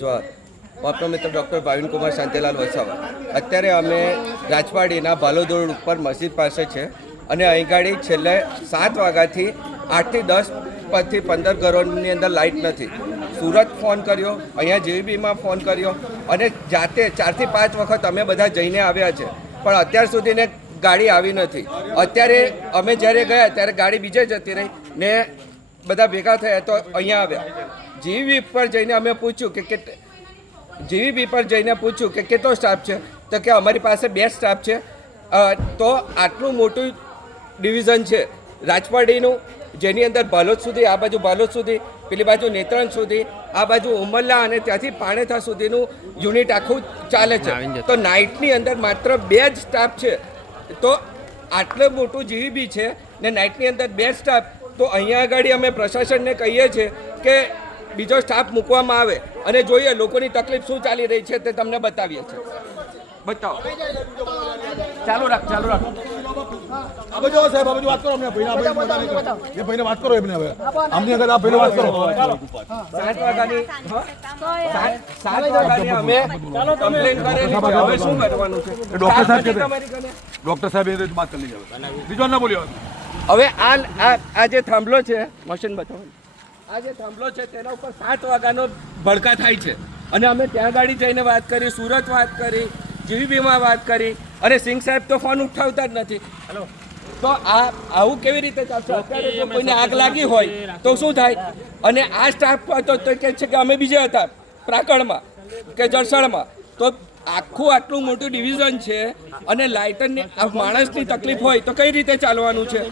જો આપનો મિત્ર ડૉક્ટર ભાવિન કુમાર શાંતિલાલ વસાવા. અત્યારે અમે રાજવાડીના ભાલોદોડ ઉપર મસ્જિદ પાસે છે અને અહીં ગાડી છેલ્લે 7 વાગ્યાથી 8 થી 10 થી 15 ઘરોની અંદર લાઇટ નથી. સુરત ફોન કર્યો, અહીંયા જીવીબીમાં ફોન કર્યો અને જાતે 4 થી 5 વખત અમે બધા જઈને આવ્યા છે, પણ અત્યાર સુધીને ગાડી આવી નથી. અત્યારે અમે જ્યારે ગયા ત્યારે ગાડી બીજે જતી રહી ને બધા ભેગા થયા તો અહીંયા આવ્યા. જીવીબી પર જઈને અમે પૂછ્યું કે જીવીબી પર જઈને પૂછ્યું કે કેટલો સ્ટાફ છે, તો કે અમારી પાસે 2 સ્ટાફ છે. તો આટલું મોટું ડિવિઝન છે રાજવાડીનું, જેની અંદર ભાલોદ સુધી, આ બાજુ ભાલોદ સુધી, પેલી બાજુ નેત્રંગ સુધી, આ બાજુ ઉમરલા અને ત્યાંથી પાણેથા સુધીનું યુનિટ આખું ચાલે છે. તો નાઇટની અંદર માત્ર 2 જ સ્ટાફ છે. તો આટલું મોટું જીવીબી છે ને નાઇટની અંદર 2 સ્ટાફ. તો અહીંયા આગળ અમે પ્રશાસનને કહીએ છીએ કે બીજો સ્ટાફ મૂકવામાં આવે અને જોઈએ લોકોની તકલીફ શું ચાલી રહી છે તે તમને બતાવીએ છીએ. બતાવો. ચાલુ રાખ. આ બાજુ સાહેબ, આ બાજુ વાત કરો. અમને ભાઈને વાત કરો. એમને હવે અમને આગળ આ ભાઈને વાત કરો. 7 વાગ્યાની અમે કમ્પ્લેન કરેલી છે. હવે શું કરવાનું છે? ડોક્ટર સાહેબ એ વાત કરી લીધી. બીજો ના બોલ્યો. હવે આ જે થાંભલો છે, મશીન બતાવો. આ જે થાંભલો છે તેના ઉપર 7 વાગ્યાનો ભડકા થાય છે અને અમે ત્યાં ગાડી જઈને વાત કરી, સુરત વાત કરી, જીવીબીમાં વાત કરી અને સિંઘ સાહેબ તો ફોન ઉઠાવતા જ નથી. તો આવું કેવી રીતે ચાલશે? અત્યારે જો કોઈને આગ લાગી હોય તો શું થાય? અને આ સ્ટાફ તો કહે છે કે અમે બીજા હતા પ્રાકણમાં કે જળસણમાં. તો આટલું મોટું ડિવિઝન છે અને લાઇટરની માણસની તકલીફ હોય તો કઈ રીતે ચાલવાનું છે?